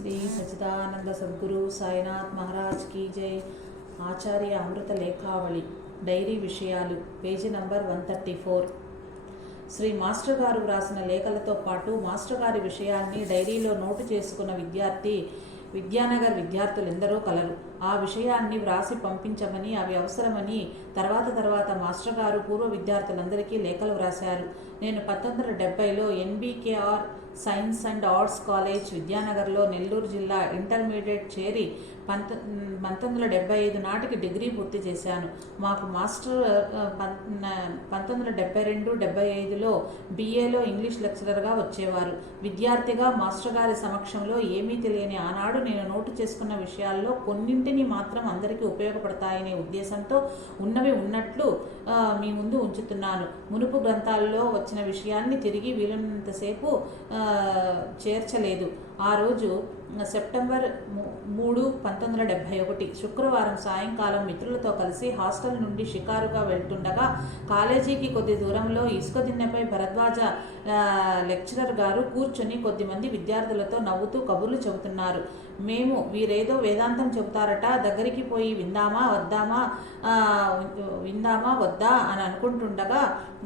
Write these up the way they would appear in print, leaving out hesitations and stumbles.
श्री सच्चिदानंद सद्गुरु साईनाथ महाराज की जय। आचार्य अमृत लेखावళి డైరీ విషయాలు పేజీ నంబర్ 134। శ్రీ మాస్టర్ గారు వ్రాసిన లేఖలతో పాటు మాస్టర్ గారి విషయాన్ని డైరీలో నోటు చేసుకున్న విద్యానగర్ విద్యార్థులెందరో కలరు। ఆ విషయాన్ని వ్రాసి పంపించమని, అవి అవసరమని తర్వాత మాస్టర్ గారు పూర్వ విద్యార్థులందరికీ లేఖలు వ్రాశారు। నేను 1970లో NBKR science and arts college విద్యానగర్లో నెల్లూరు జిల్లా ఇంటర్మీడియట్ చేరి 1975 నాటికి డిగ్రీ పూర్తి చేశాను। మాకు మాస్టర్ 1972-75లో బిఏలో ఇంగ్లీష్ లెక్చరర్గా వచ్చేవారు। విద్యార్థిగా మాస్టర్ గారి సమక్షంలో ఏమీ తెలియని ఆనాడు నేను నోటు చేసుకున్న విషయాల్లో కొన్నింటిని మాత్రం అందరికీ ఉపయోగపడతాయనే ఉద్దేశంతో ఉన్నవి ఉన్నట్లు మీ ముందు ఉంచుతున్నాను। మునుపు గ్రంథాల్లో వచ్చిన విషయాన్ని తిరిగి వీలున్నంతసేపు చేర్చలేదు। ఆ రోజు సెప్టెంబర్ 3, 1971 శుక్రవారం సాయంకాలం మిత్రులతో కలిసి హాస్టల్ నుండి షికారుగా వెళ్తుండగా కాలేజీకి కొద్ది దూరంలో ఇసుక దిన్నెపై భరద్వాజ లెక్చరర్ గారు కూర్చొని కొద్దిమంది విద్యార్థులతో నవ్వుతూ కబుర్లు చెబుతున్నారు। మేము వీరేదో వేదాంతం చెబుతారట, దగ్గరికి పోయి విందామా వద్దా అని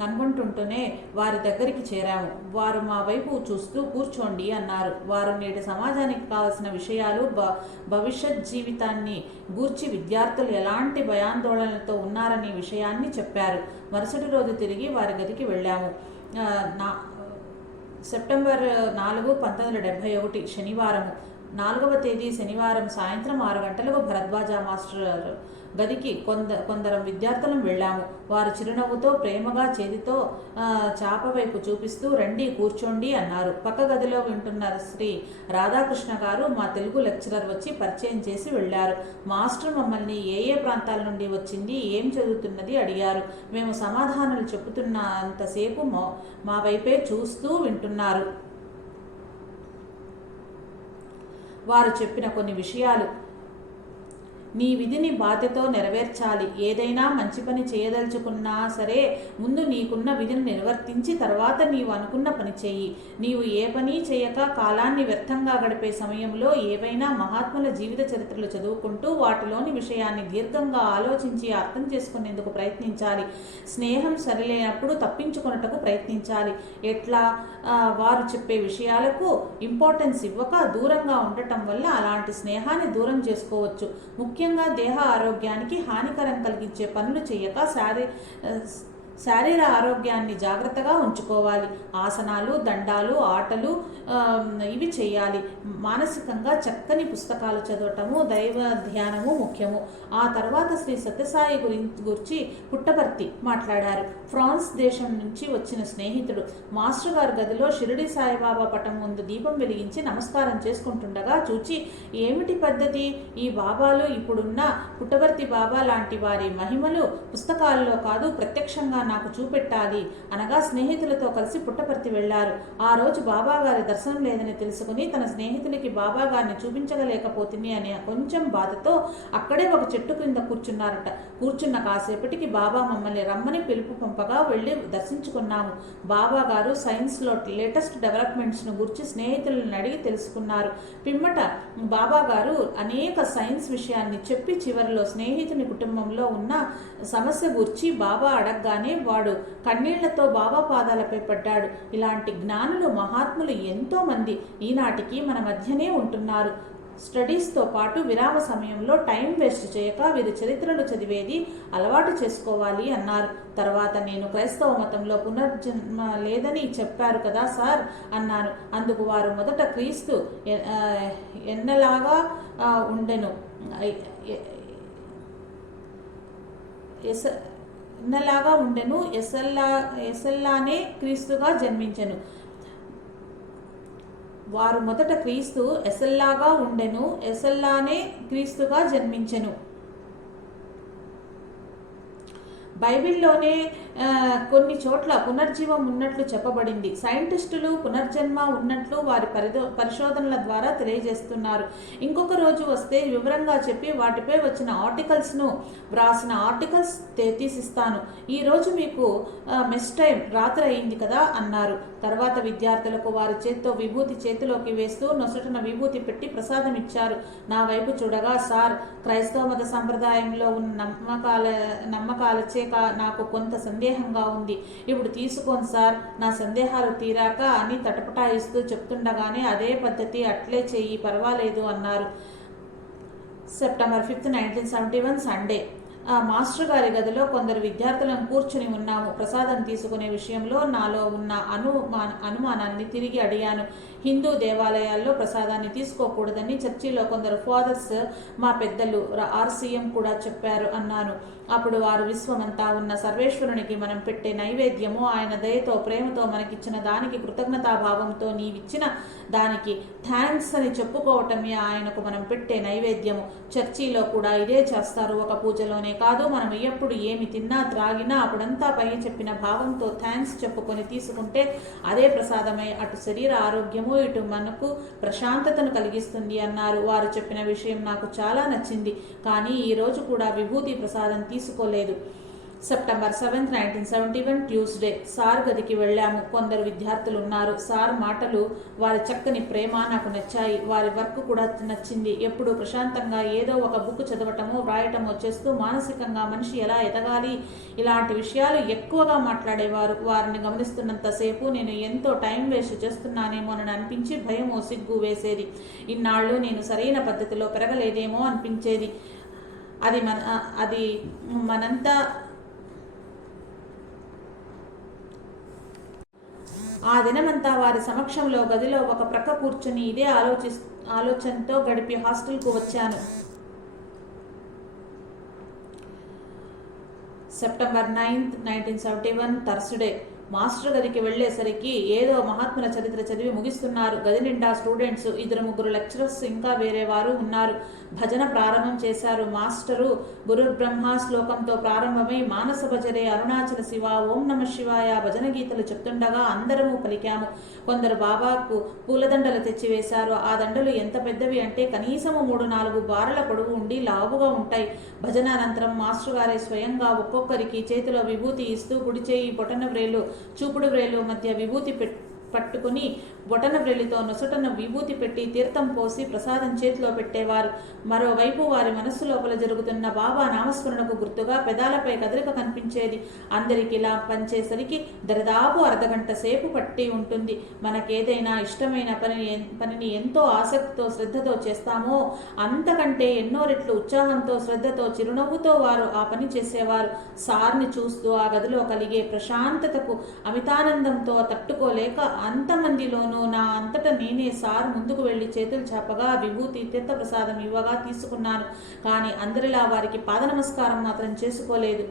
అనుకుంటుంటూనే వారి దగ్గరికి చేరాము। వారు మా వైపు చూస్తూ కూర్చోండి అన్నారు। వారు నేటి సమాజానికి కావలసిన విషయాలు, భవిష్యత్ జీవితాన్ని గూర్చి విద్యార్థులు ఎలాంటి భయాందోళనలతో ఉన్నారనే విషయాన్ని చెప్పారు। మరుసటి రోజు తిరిగి వారి గదికి వెళ్ళాము। సెప్టెంబర్ 4, 1971 శనివారము 4వ తేదీ శనివారం సాయంత్రం 6 గంటలకు భరద్వాజ మాస్టర్ గదికి కొందరం విద్యార్థులం వెళ్ళాము। వారు చిరునవ్వుతో ప్రేమగా చేతితో చాప వైపు చూపిస్తూ రండి కూర్చోండి అన్నారు। పక్క గదిలో వింటున్న శ్రీ రాధాకృష్ణ గారు మా తెలుగు లెక్చరర్ వచ్చి పరిచయం చేసి వెళ్ళారు। మాస్టర్ మమ్మల్ని ఏ ప్రాంతాల నుండి వచ్చింది, ఏం చదువుతున్నది అడిగారు। మేము సమాధానాలు చెబుతున్నంతసేపు మా వైపే చూస్తూ వింటున్నారు। వారు చెప్పిన కొన్ని విషయాలు: నీ విధిని బాధ్యతతో నెరవేర్చాలి। ఏదైనా మంచి పని చేయదలుచుకున్నా సరే ముందు నీకున్న విధిని నిర్వర్తించి తర్వాత నీవు అనుకున్న పని చెయ్యి। నీవు ఏ పని చేయక కాలాన్ని వ్యర్థంగా గడిపే సమయంలో ఏవైనా మహాత్ముల జీవిత చరిత్రలు చదువుకుంటూ వాటిలోని విషయాన్ని దీర్ఘంగా ఆలోచించి అర్థం చేసుకునేందుకు ప్రయత్నించాలి। స్నేహం సరిలేనప్పుడు తప్పించుకున్నట్టుకు ప్రయత్నించాలి। ఎట్లా? వారు చెప్పే విషయాలకు ఇంపార్టెన్స్ ఇవ్వక దూరంగా ఉండటం వల్ల అలాంటి స్నేహాన్ని దూరం చేసుకోవచ్చు। ముఖ్యంగా దేహ ఆరోగ్యానికి హానికరం కలిగించే పనులు చేయక శారీర ఆరోగ్యాన్ని జాగ్రత్తగా ఉంచుకోవాలి। ఆసనాలు, దండాలు, ఆటలు ఇవి చేయాలి। మానసికంగా చక్కని పుస్తకాలు చదవటము, దైవ ధ్యానము ముఖ్యము। ఆ తర్వాత శ్రీ సత్యసాయి గురించి పుట్టపర్తి మాట్లాడారు। ఫ్రాన్స్ దేశం నుంచి వచ్చిన స్నేహితుడు మాస్టర్ గారి గదిలో షిరిడి సాయిబాబా పటం ముందు దీపం వెలిగించి నమస్కారం చేసుకుంటుండగా చూచి, ఏమిటి పద్ధతి? ఈ బాబాలు ఇప్పుడున్న పుట్టపర్తి బాబా లాంటి వారి మహిమలు పుస్తకాల్లో కాదు ప్రత్యక్షంగా నాకు చూపెట్టాలి అనగా స్నేహితులతో కలిసి పుట్టపర్తి వెళ్లారు। ఆ రోజు బాబా గారి దర్శనం లేదని తెలుసుకుని తన స్నేహితులకి బాబా గారిని చూపించగలేకపోతుంది అనే కొంచెం బాధతో అక్కడే ఒక చెట్టు క్రింద కూర్చున్నారట। కూర్చున్న కాసేపటికి బాబా మమ్మల్ని రమ్మని పిలుపు పంపగా వెళ్ళి దర్శించుకున్నాము। బాబా గారు సైన్స్లో లేటెస్ట్ డెవలప్మెంట్స్ను గురించి స్నేహితులను అడిగి తెలుసుకున్నారు। పిమ్మట బాబా గారు అనేక సైన్స్ విషయాన్ని చెప్పి చివరిలో స్నేహితుని కుటుంబంలో ఉన్న సమస్య గురించి బాబా అడగగానే వాడు కన్నీళ్లతో బాబా పాదాలపై పడ్డాడు। ఇలాంటి జ్ఞానులు, మహాత్ములు ఎంతో మంది ఈనాటికి మన మధ్యనే ఉంటున్నారు। స్టడీస్తో పాటు విరామ సమయంలో టైం వేస్ట్ చేయక వీరి చరిత్రలు చదివేది అలవాటు చేసుకోవాలి అన్నారు। తర్వాత నేను క్రైస్తవ మతంలో పునర్జన్మ లేదని చెప్పారు కదా సార్ అన్నాను। అందుకు వారు మొదట క్రీస్తు ఎన్నలాగా ఉండెను ఎసల్లానే క్రీస్తుగా జన్మించెను। వారు మొదట క్రీస్తు ఎసల్లాగా ఉండెను, ఎసల్లానే క్రీస్తుగా జన్మించెను। బైబిల్లోనే కొన్ని చోట్ల పునర్జీవం ఉన్నట్లు చెప్పబడింది. సైంటిస్టులు పునర్జన్మ ఉన్నట్లు వారి పరిశోధనల ద్వారా తెలియజేస్తున్నారు. ఇంకొక రోజు వస్తే వివరంగా చెప్పి వాటిపై వచ్చిన ఆర్టికల్స్ను వ్రాసిన ఆర్టికల్స్ తీసిస్తాను. ఈరోజు మీకు మెస్ టైం రాత్రి అయింది కదా అన్నారు. తర్వాత విద్యార్థులకు వారి చేత్తో విభూతి చేతిలోకి వేస్తూ నొసటన విభూతి పెట్టి ప్రసాదం ఇచ్చారు. నా వైపు చూడగా, సార్, క్రైస్తవ మత సంప్రదాయంలో ఉన్న నమ్మకాలచే నాకు కొంత సందేహంగా ఉంది. ఇప్పుడు తీసుకోండి సార్, నా సందేహాలు తీరాక అని తటపటాయిస్తూ చెప్తుండగానే అదే పద్ధతి, అట్లే చెయ్యి, పర్వాలేదు అన్నారు. September 5, 1971 Sunday. మాస్టర్ గారి గదిలో కొందరు విద్యార్థులను కూర్చుని ఉన్నాము. ప్రసాదం తీసుకునే విషయంలో నాలో ఉన్న అనుమానాన్ని తిరిగి అడిగాను. హిందూ దేవాలయాల్లో ప్రసాదాన్ని తీసుకోకూడదని చర్చిలో కొందరు ఫాదర్స్, మా పెద్దలు RCM కూడా చెప్పారు అన్నాను. అప్పుడు వారు, విశ్వమంతా ఉన్న సర్వేశ్వరునికి మనం పెట్టే నైవేద్యము ఆయన దయతో ప్రేమతో మనకిచ్చిన దానికి కృతజ్ఞతాభావంతో నీవిచ్చిన దానికి థ్యాంక్స్ అని చెప్పుకోవటమే ఆయనకు మనం పెట్టే నైవేద్యము. చర్చిలో కూడా ఇదే చేస్తారు. ఒక పూజలోనే కాదు, మనం ఎప్పుడు ఏమి తిన్నా త్రాగినా అప్పుడంతా పై చెప్పిన భావంతో థ్యాంక్స్ చెప్పుకొని తీసుకుంటే అదే ప్రసాదమై అటు శరీర ఆరోగ్యము ఇటు మనకు ప్రశాంతతను కలిగిస్తుంది అన్నారు. వారు చెప్పిన విషయం నాకు చాలా నచ్చింది. కానీ ఈ రోజు కూడా విభూతి ప్రసాదం తీసుకోలేదు. September 7, 1971 Tuesday. సార్ గదికి వెళ్ళాము. కొందరు విద్యార్థులు ఉన్నారు. సార్ మాటలు, వారి చక్కని ప్రేమ నాకు నచ్చాయి. వారి వర్క్ కూడా నచ్చింది. ఎప్పుడూ ప్రశాంతంగా ఏదో ఒక బుక్ చదవటమో వ్రాయటమో చేస్తూ మానసికంగా మనిషి ఎలా ఎదగాలి ఇలాంటి విషయాలు ఎక్కువగా మాట్లాడేవారు. వారిని గమనిస్తున్నంతసేపు నేను ఎంతో టైం వేస్ట్ చేస్తున్నానేమోనని అనిపించి భయమో సిగ్గు వేసేది. ఇన్నాళ్ళు నేను సరైన పద్ధతిలో పెరగలేదేమో అనిపించేది. అది మనంతా ఆ దినమంతా వారి సమక్షంలో గదిలో ఒక ప్రక్క కూర్చుని ఇదే ఆలోచనతో గడిపి హాస్టల్కు వచ్చాను. September 9, 1971 Thursday. మాస్టర్ గదికి వెళ్లేసరికి ఏదో మహాత్ముల చరిత్ర చదివి ముగిస్తున్నారు. గది నిండా స్టూడెంట్స్, 2-3 లెక్చరర్స్, ఇంకా వేరే వారు ఉన్నారు. భజన ప్రారంభం చేశారు. మాస్టరు గురుర్బ్రహ్మ శ్లోకంతో ప్రారంభమై మానస భజరే అరుణాచల శివ, ఓం నమ శివాయ భజన గీతలు చెప్తుండగా అందరము పలికాము. కొందరు బాబాకు పూలదండలు తెచ్చివేశారు. ఆ దండలు ఎంత పెద్దవి అంటే కనీసము 3-4 బారల పొడవు ఉండి లావుగా ఉంటాయి. భజన అనంతరం మాస్టర్ గారే స్వయంగా ఒక్కొక్కరికి చేతిలో విభూతి ఇస్తూ కుడి చేయి బొటన వ్రేలు చూపుడు వ్రేలు మధ్య విభూతి పట్టుకుని బొటన వ్రేలితో నొసటన విభూతి పెట్టి తీర్థం పోసి ప్రసాదం చేతిలో పెట్టేవారు. మరోవైపు వారి మనస్సు లోపల జరుగుతున్న బాబా నామస్మరణకు గుర్తుగా పెదాలపై కదలిక కనిపించేది. అందరికి ఇలా పనిచేసరికి దరిదాపు అర్ధగంట సేపు పట్టి ఉంటుంది. మనకేదైనా ఇష్టమైన పనిని ఎంతో ఆసక్తితో శ్రద్ధతో చేస్తామో అంతకంటే ఎన్నో రెట్లు ఉత్సాహంతో శ్రద్ధతో చిరునవ్వుతో వారు ఆ పని చేసేవారు. సార్ని చూస్తూ ఆ గదిలో కలిగే ప్రశాంతతకు అమితానందంతో తట్టుకోలేక అంతమందిలోనూ నా అంతటా నేనే సార్ ముందుకు వెళ్లి చేతులు చాపగా విభూతి తీర్థప్రసాదం ఇవ్వగా తీసుకున్నాను. కానీ అందరిలా వారికి పాద నమస్కారం మాత్రం చేసుకోలేదు.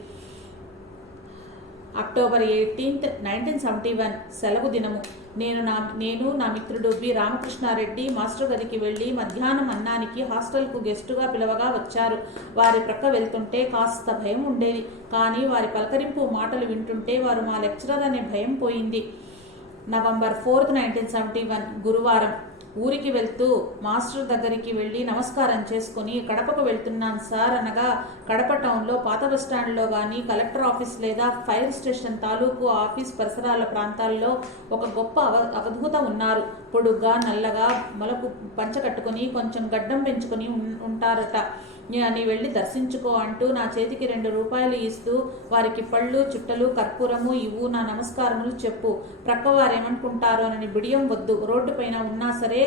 అక్టోబర్ 18, 1971 సెలవు దినము. నేను నా మిత్రుడు బి రామకృష్ణారెడ్డి మాస్టర్ గదికి వెళ్ళి మధ్యాహ్నం అన్నానికి హాస్టల్కు గెస్టుగా పిలవగా వచ్చారు. వారి ప్రక్క వెళ్తుంటే కాస్త భయం ఉండేది. కానీ వారి పలకరింపు మాటలు వింటుంటే వారు మా లెక్చరర్ అనే భయం పోయింది. నవంబర్ 4, 1971 గురువారం. ఊరికి వెళ్తూ మాస్టర్ దగ్గరికి వెళ్ళి నమస్కారం చేసుకుని కడపకు వెళ్తున్నాను సార్ అనగా, కడప టౌన్లో పాత బస్టాండ్లో కానీ కలెక్టర్ ఆఫీస్ లేదా ఫైర్ స్టేషన్ తాలూకు ఆఫీస్ పరిసరాల ప్రాంతాల్లో ఒక గొప్ప అవధూత ఉన్నారు. పొడుగ్గా నల్లగా మొలకు పంచ కట్టుకుని కొంచెం గడ్డం పెంచుకుని ఉంటారట. నీ వెళ్ళి దర్శించుకో అంటూ నా చేతికి 2 రూపాయలు ఇస్తూ, వారికి పళ్ళు చుట్టలు కర్పూరము ఇవ్వు, నా నమస్కారములు చెప్పు, ప్రక్కవారేమనుకుంటారో అని బిడియం వద్దు, రోడ్డు పైన ఉన్నా సరే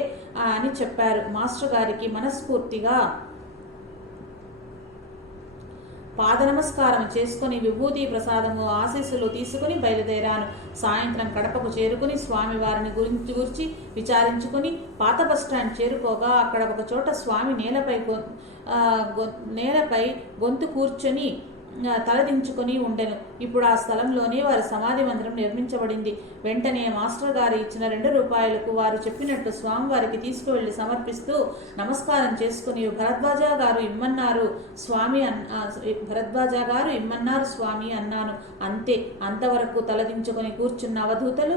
అని చెప్పారు. మాస్టర్ గారికి మనస్ఫూర్తిగా పాద నమస్కారం చేసుకుని విభూతి ప్రసాదము ఆశీస్సులు తీసుకుని బయలుదేరాను. సాయంత్రం కడపకు చేరుకుని స్వామి వారిని గురించి విచారించుకుని పాత బస్టాండ్ చేరుకోగా అక్కడ ఒక చోట స్వామి నేలపై గొంతు కూర్చొని తలదించుకొని ఉండెను. ఇప్పుడు ఆ స్థలంలోనే వారి సమాధి మందిరం నిర్మించబడింది. వెంటనే మాస్టర్ గారు ఇచ్చిన 2 రూపాయలకు వారు చెప్పినట్టు స్వామివారికి తీసుకువెళ్లి సమర్పిస్తూ నమస్కారం చేసుకుని భరద్వాజ గారు ఇమ్మన్నారు స్వామి అన్నాను. అంతే. అంతవరకు తలదించుకొని కూర్చున్న అవధూతలు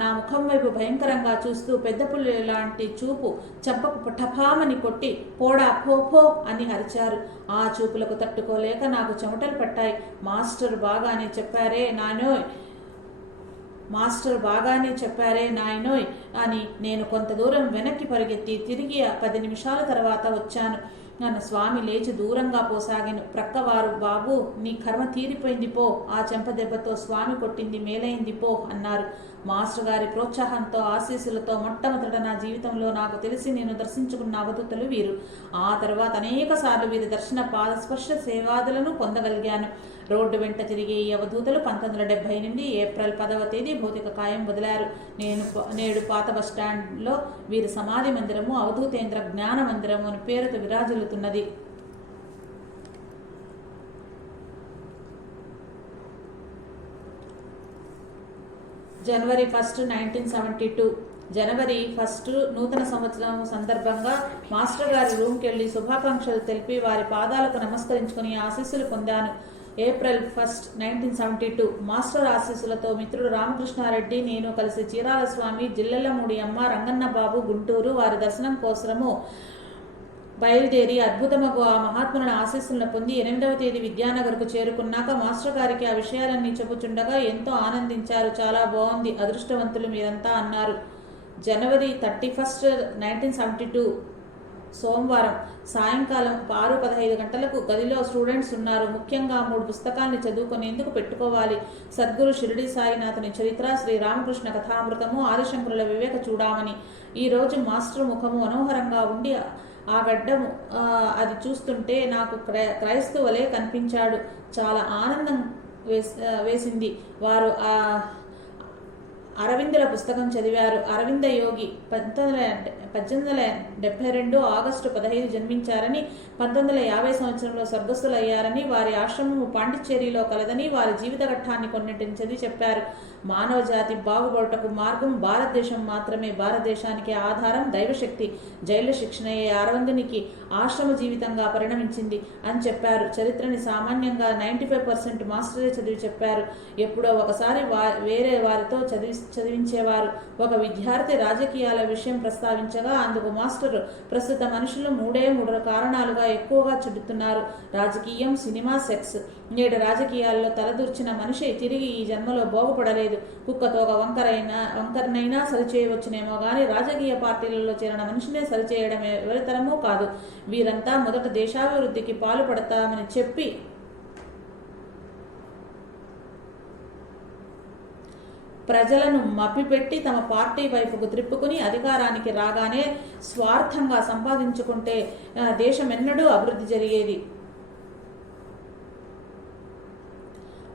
నా ముఖం వైపు భయంకరంగా చూస్తూ పెద్ద పుల్లి లాంటి చూపు చెంపకు టపామని కొట్టి పోడా పో పో అని అరిచారు. ఆ చూపులకు తట్టుకోలేక నాకు చెమటలు పట్టాయి. మాస్టర్ బాగానే చెప్పారే నాయనోయ్ అని నేను కొంత దూరం వెనక్కి పరిగెత్తి తిరిగి 10 నిమిషాల తర్వాత వచ్చాను. నన్ను స్వామి లేచి దూరంగా పోసాగాను. ప్రక్కవారు, బాబు నీ కర్మ తీరిపోయింది పో, ఆ చెంపదెబ్బతో స్వామి కొట్టింది మేలైంది పో అన్నారు. మాస్టర్ గారి ప్రోత్సాహంతో ఆశీస్సులతో మొట్టమొదట నా జీవితంలో నాకు తెలిసి నేను దర్శించుకున్న అవధూతలు వీరు. ఆ తర్వాత అనేక సార్లు వీరి దర్శన పాదస్పర్శ సేవాదులను పొందగలిగాను. రోడ్డు వెంట తిరిగే ఈ అవధూతలు 1978 ఏప్రిల్ 10వ తేదీ భౌతిక కాయం వదిలారు. నేడు పాత బస్టాండ్లో వీరి సమాధి మందిరము అవధూతేంద్ర జ్ఞాన మందిరము అని పేరుతో విరాజిల్లుతున్నది. జనవరి 1, 1972 జనవరి 1 నూతన సంవత్సరం సందర్భంగా మాస్టర్ గారి రూమ్కి వెళ్ళి శుభాకాంక్షలు తెలిపి వారి పాదాలకు నమస్కరించుకుని ఆశీస్సులు పొందాను. ఏప్రిల్ 1, 1972 మాస్టర్ ఆశీస్సులతో మిత్రుడు రామకృష్ణారెడ్డి నేను కలిసి చీరాల స్వామి, జిల్లెళ్లమూడి అమ్మ, రంగన్న బాబు గుంటూరు వారి దర్శనం కోసము బయలుదేరి అద్భుతమగు ఆ మహాత్ములను ఆశీస్సులను పొంది 8వ తేదీ విద్యానగర్కు చేరుకున్నాక మాస్టర్ గారికి ఆ విషయాలన్నీ చెప్పుచుండగా ఎంతో ఆనందించారు. చాలా బాగుంది, అదృష్టవంతులు మీరంతా అన్నారు. జనవరి 31, 1972 సోమవారం సాయంకాలం 6:15 గంటలకు గదిలో స్టూడెంట్స్ ఉన్నారు. ముఖ్యంగా 3 పుస్తకాల్ని చదువుకునేందుకు పెట్టుకోవాలి. సద్గురు షిరిడి సాయినాథుని చరిత్ర, శ్రీ రామకృష్ణ కథామృతము, ఆదిశంకరుల వివేక చూడామని. ఈరోజు మాస్టర్ ముఖము మనోహరంగా ఉండి ఆ గడ్డము అది చూస్తుంటే నాకు క్రైస్తవులే కనిపించాడు. చాలా ఆనందం వేసింది. వారు అరవిందుల పుస్తకం చదివారు. అరవింద యోగి 1872 ఆగస్టు 15 జన్మించారని, 1950 సంవత్సరంలో స్వర్గస్థులయ్యారని, వారి ఆశ్రమము పాండిచ్చేరిలో కలదని, వారి జీవిత ఘట్టాన్ని కొన్నింటిని చదివి చెప్పారు. మానవ జాతి బాగుపడుటకు మార్గం భారతదేశం మాత్రమే, భారతదేశానికి ఆధారం దైవశక్తి. జైలు శిక్షణయే అరవిందునికి ఆశ్రమ జీవితంగా పరిణమించింది అని చెప్పారు. చరిత్రని సామాన్యంగా 95% మాస్టరే చదివి చెప్పారు. ఎప్పుడో ఒకసారి వేరే వారితో చదివించేవారు. ఒక విద్యార్థి రాజకీయాల విషయం ప్రస్తావించగా అందుకు మాస్టరు ప్రస్తుత మనుషులు 3 కారణాలుగా ఎక్కువగా చెబుతున్నారు: రాజకీయం, సినిమా, సెక్స్. నేడు రాజకీయాల్లో తలదూర్చిన మనిషి తిరిగి ఈ జన్మలో బాగుపడలేదు. కుక్కతో ఒక వంకరనైనా సరిచేయవచ్చునేమో గాని రాజకీయ పార్టీలలో చేరిన మనిషినే సరిచేయడం ఎవరితరమూ కాదు. వీరంతా మొదట దేశాభివృద్ధికి పాలుపడతామని చెప్పి ప్రజలను మభ్యపెట్టి తమ పార్టీ వైపుకు త్రిప్పుకుని అధికారానికి రాగానే స్వార్థంగా సంపాదించుకుంటే దేశమెన్నడూ అభివృద్ధి జరిగేది.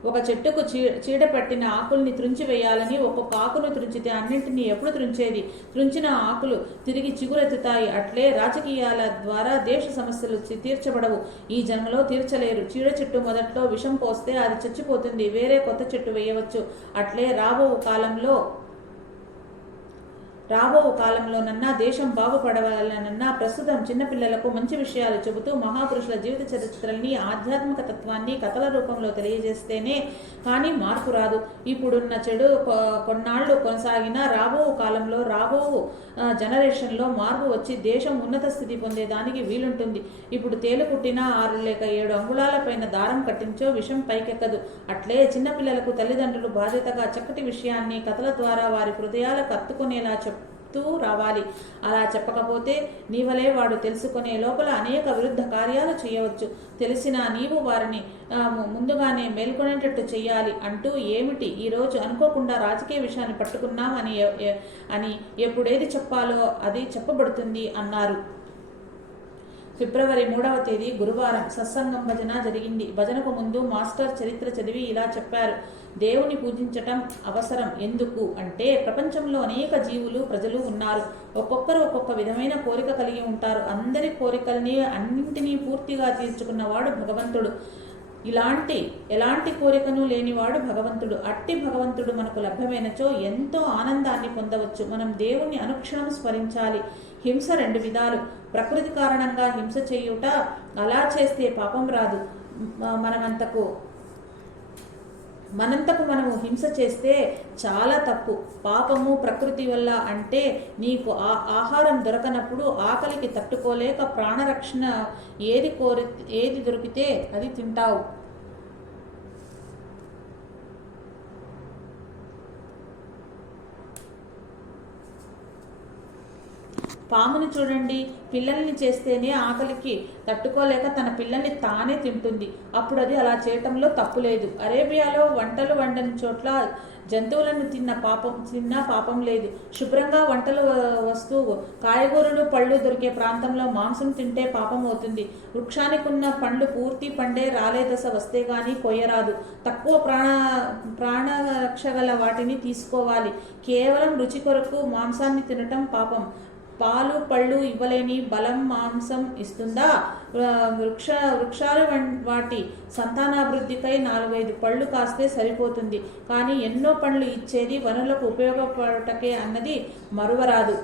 ఒక చెట్టుకు చీడ పట్టిన ఆకుల్ని త్రుంచివేయాలని ఒక్కొక్క ఆకును త్రుంచితే అన్నింటినీ ఎప్పుడు త్రుంచేది? త్రుంచిన ఆకులు తిరిగి చిగురెత్తుతాయి. అట్లే రాజకీయాల ద్వారా దేశ సమస్యలు తీర్చబడవు. ఈ జన్మలో తీర్చలేరు. చీడ చెట్టు మొదట్లో విషం పోస్తే అది చచ్చిపోతుంది, వేరే కొత్త చెట్టు వేయవచ్చు. అట్లే రాబో కాలంలోనన్నా దేశం బాగుపడవాలనన్నా ప్రస్తుతం చిన్నపిల్లలకు మంచి విషయాలు చెబుతూ మహాపురుషుల జీవిత చరిత్రల్ని, ఆధ్యాత్మిక తత్వాన్ని కథల రూపంలో తెలియజేస్తేనే కానీ మార్పు రాదు. ఇప్పుడున్న చెడు కొన్నాళ్లు కొనసాగినా రాబో కాలంలో జనరేషన్లో మార్పు వచ్చి దేశం ఉన్నత స్థితి పొందేదానికి వీలుంటుంది. ఇప్పుడు తేలు కుట్టినా 6 లేక 7 అంగుళాల పైన దారం కట్టించో విషం పైకెక్కదు. అట్లే చిన్నపిల్లలకు తల్లిదండ్రులు బాధ్యతగా చక్కటి విషయాన్ని కథల ద్వారా వారి హృదయాలకు అత్తుకునేలా చెప్తూ రావాలి. అలా చెప్పకపోతే నీవలే వాడు తెలుసుకునే లోపల అనేక విరుద్ధ కార్యాలు చేయవచ్చు. తెలిసినా నీవు వారిని ముందుగానే మేల్కొనేటట్టు చెయ్యాలి. అంటూ ఏమిటి ఈరోజు అనుకోకుండా రాజకీయ విషయాన్ని పట్టుకున్నాం అని ఎప్పుడేది చెప్పాలో అది చెప్పబడుతుంది అన్నారు. ఫిబ్రవరి 3వ తేదీ గురువారం సత్సంగం భజన జరిగింది. భజనకు ముందు మాస్టర్ చరిత్ర చదివి ఇలా చెప్పారు: దేవుని పూజించటం అవసరం. ఎందుకు అంటే ప్రపంచంలో అనేక జీవులు, ప్రజలు ఉన్నారు. ఒక్కొక్కరు ఒక్కొక్క విధమైన కోరిక కలిగి ఉంటారు. అందరి కోరికల్ని అన్నింటినీ పూర్తిగా తీర్చుకున్నవాడు భగవంతుడు. ఎలాంటి కోరికను లేనివాడు భగవంతుడు. అట్టి భగవంతుడు మనకు లభ్యమైనచో ఎంతో ఆనందాన్ని పొందవచ్చు. మనం దేవుణ్ణి అనుక్షణం స్మరించాలి. హింస 2 విధాలు. ప్రకృతి కారణంగా హింస చేయుట, అలా చేస్తే పాపం రాదు. మనంతకు మనము హింస చేస్తే చాలా తప్పు. పాపము ప్రకృతి వల్ల అంటే నీకు ఆహారం దొరకనప్పుడు ఆకలికి తట్టుకోలేక ప్రాణరక్షణ ఏది దొరికితే అది తింటావు. పాముని చూడండి, పిల్లల్ని చేస్తేనే ఆకలికి తట్టుకోలేక తన పిల్లల్ని తానే తింటుంది. అప్పుడు అది అలా చేయటంలో తప్పు లేదు. అరేబియాలో వంటలు వండని చోట్ల జంతువులను తిన్నా పాపం లేదు. శుభ్రంగా వంటలు వస్తూ కాయగూరలు పళ్ళు దొరికే ప్రాంతంలో మాంసం తింటే పాపం అవుతుంది. వృక్షానికి ఉన్న పండ్లు పూర్తి పండే రాలే దశ వస్తే గానీ కొయ్యరాదు. తక్కువ ప్రాణరక్షగల వాటిని తీసుకోవాలి. కేవలం రుచి కొరకు మాంసాన్ని తినటం పాపం. పాలు పళ్ళు ఇవ్వలేని బలం మాంసం ఇస్తుందా? వృక్షాలు వాటి సంతానాభివృద్ధికై 4-5 పళ్ళు కాస్తే సరిపోతుంది. కానీ ఎన్నో పండ్లు ఇచ్చేది వనులకు ఉపయోగపడటకే అన్నది మరువరాదు.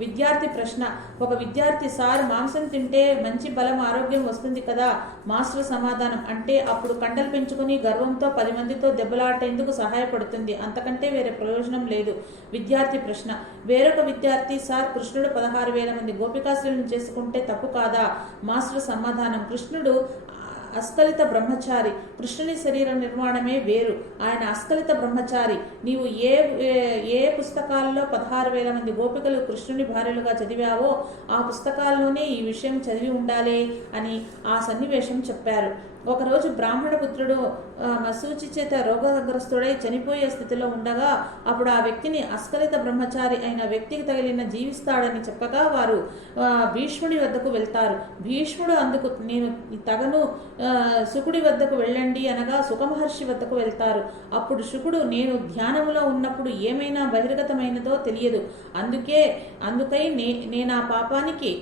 విద్యార్థి ప్రశ్న. ఒక విద్యార్థి, సార్ మాంసం తింటే మంచి బలం ఆరోగ్యం వస్తుంది కదా? మాస్టర్ సమాధానం, అంటే అప్పుడు కండలు పెంచుకుని గర్వంతో 10 మందితో దెబ్బలాటేందుకు సహాయపడుతుంది, అంతకంటే వేరే ప్రయోజనం లేదు. విద్యార్థి ప్రశ్న. వేరొక విద్యార్థి, సార్ కృష్ణుడు 16,000 మంది గోపికాశ్రులను చేసుకుంటే తప్పు కాదా? మాస్టర్ సమాధానం, కృష్ణుడు అస్కలిత బ్రహ్మచారి. కృష్ణుని శరీర నిర్మాణమే వేరు. ఆయన అస్కలిత బ్రహ్మచారి. నీవు ఏ పుస్తకాల్లో 16,000 మంది గోపికలు కృష్ణుని భార్యలుగా చదివావో ఆ పుస్తకాల్లోనే ఈ విషయం చదివి ఉండాలి అని ఆ సన్నివేశం చెప్పారు. ఒకరోజు బ్రాహ్మణ పుత్రుడు మసూచి చేత రోగగ్రస్తుడై చనిపోయే స్థితిలో ఉండగా అప్పుడు ఆ వ్యక్తిని అస్కలిత బ్రహ్మచారి అయిన వ్యక్తికి తగిలిన జీవిస్తాడని చెప్పగా వారు భీష్ముడి వద్దకు వెళ్తారు. భీష్ముడు అందుకు నేను తగను, శుకుడి వద్దకు వెళ్ళండి అనగా సుఖమహర్షి వద్దకు వెళ్తారు. అప్పుడు శుకుడు, నేను ధ్యానములో ఉన్నప్పుడు ఏమైనా బహిర్గతమైనదో తెలియదు, అందుకై నేను ఆ పాపానికి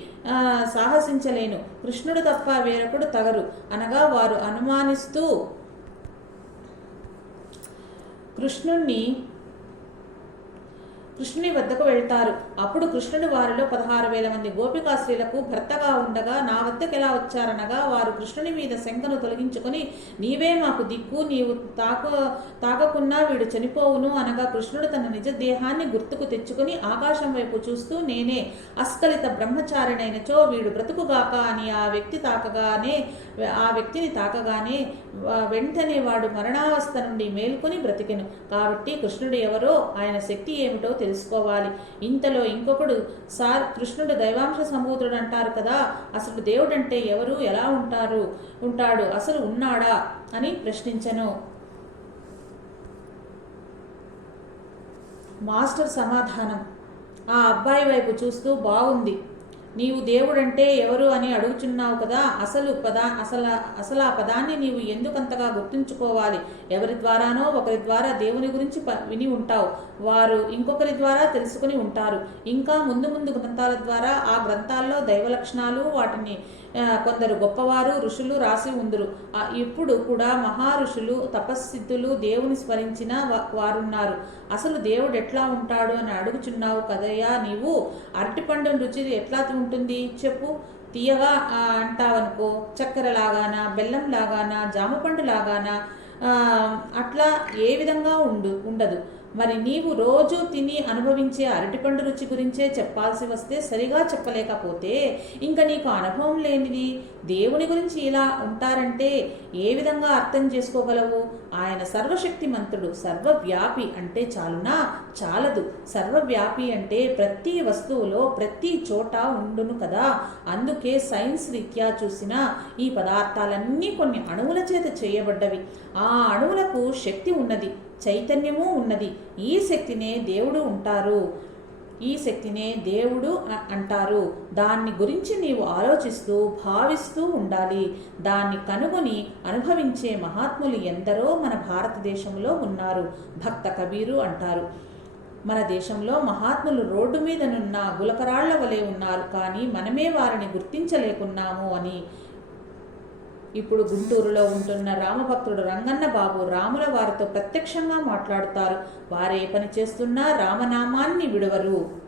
సాహసించలేను. కృష్ణుడు తప్ప వేరొకడు తగరు అనగా వారు అనుమానిస్తూ కృష్ణుని వద్దకు వెళ్తారు. అప్పుడు కృష్ణుడు వారిలో 16,000 మంది గోపికాశ్రీలకు భర్తగా ఉండగా నా వద్దకు ఎలా వచ్చారనగా వారు కృష్ణుని మీద శంకను తొలగించుకొని, నీవే మాకు దిక్కు, నీవు తాకకున్నా వీడు చనిపోవును అనగా కృష్ణుడు తన నిజ దేహాన్ని గుర్తుకు తెచ్చుకుని ఆకాశం వైపు చూస్తూ, నేనే అస్కలిత బ్రహ్మచారినైనచో వీడు బ్రతుకుగాక అని ఆ వ్యక్తిని తాకగానే వెంటనే వాడు మరణావస్థ నుండి మేల్కొని బ్రతికెను. కాబట్టి కృష్ణుడు ఎవరో, ఆయన శక్తి ఏమిటో తెలుసుకోవాలి. ఇంతలో ఇంకొకడు, సార్ కృష్ణుడు దైవాంశ సంభూతుడు అంటారు కదా, అసలు దేవుడంటే ఎవరు, ఎలా ఉంటాడు, అసలు ఉన్నాడా అని ప్రశ్నించెను. మాస్టర్ సమాధానం, ఆ అబ్బాయి వైపు చూస్తూ, బాగుంది, నీవు దేవుడంటే ఎవరు అని అడుగుచున్నావు కదా, అసలు ఆ పదాన్ని నీవు ఎందుకంతగా గుర్తుంచుకోవాలి? ఎవరి ద్వారానో ఒకరి ద్వారా దేవుని గురించి విని ఉంటావు, వారు ఇంకొకరి ద్వారా తెలుసుకుని ఉంటారు. ఇంకా ముందు గ్రంథాల ద్వారా ఆ గ్రంథాల్లో దైవ లక్షణాలు, వాటిని కొందరు గొప్పవారు ఋషులు రాసి ఉందరు. ఇప్పుడు కూడా మహా ఋషులు తపస్సిద్ధులు దేవుని స్మరించిన వారున్నారు. అసలు దేవుడు ఎట్లా ఉంటాడు అని అడుగుచున్నావు కదయ్యా నీవు. అరటిపండు రుచి ఎట్లా ఉంటుంది చెప్పు? తీయగా అంటావనుకో, చక్కెర లాగానా, బెల్లం లాగానా, జామపండు లాగానా, అట్లా ఏ విధంగా ఉండదు. మరి నీవు రోజు తిని అనుభవించే అరటిపండు రుచి గురించే చెప్పాల్సి వస్తే సరిగా చెప్పలేకపోతే ఇంకా నీకు అనుభవం లేనిది దేవుని గురించి ఇలా ఉంటారంటే ఏ విధంగా అర్థం చేసుకోగలవు? ఆయన సర్వశక్తిమంతుడు, సర్వవ్యాపి అంటే చాలునా? చాలదు. సర్వవ్యాపి అంటే ప్రతి వస్తువులో ప్రతి చోట ఉండును కదా. అందుకే సైన్స్ రీత్యా చూసిన ఈ పదార్థాలన్నీ కొన్ని అణువుల చేత చేయబడ్డవి. ఆ అణువులకు శక్తి ఉన్నది, చైతన్యము ఉన్నది. ఈ శక్తినే దేవుడు అంటారు. దాన్ని గురించి నీవు ఆలోచిస్తూ భావిస్తూ ఉండాలి. దాన్ని కనుగొని అనుభవించే మహాత్ములు ఎందరో మన భారతదేశంలో ఉన్నారు. భక్త కబీరు అంటారు. మన దేశంలో మహాత్ములు రోడ్డు మీదనున్న గులకరాళ్ల వలె ఉన్నారు, కానీ మనమే వారిని గుర్తించలేకున్నాము అని. ఇప్పుడు గుంటూరులో ఉంటున్న రామభక్తుడు రంగన్న బాబు రాముల వారితో ప్రత్యక్షంగా మాట్లాడుతారు. వారే పని చేస్తున్నా రామనామాన్ని విడవరు.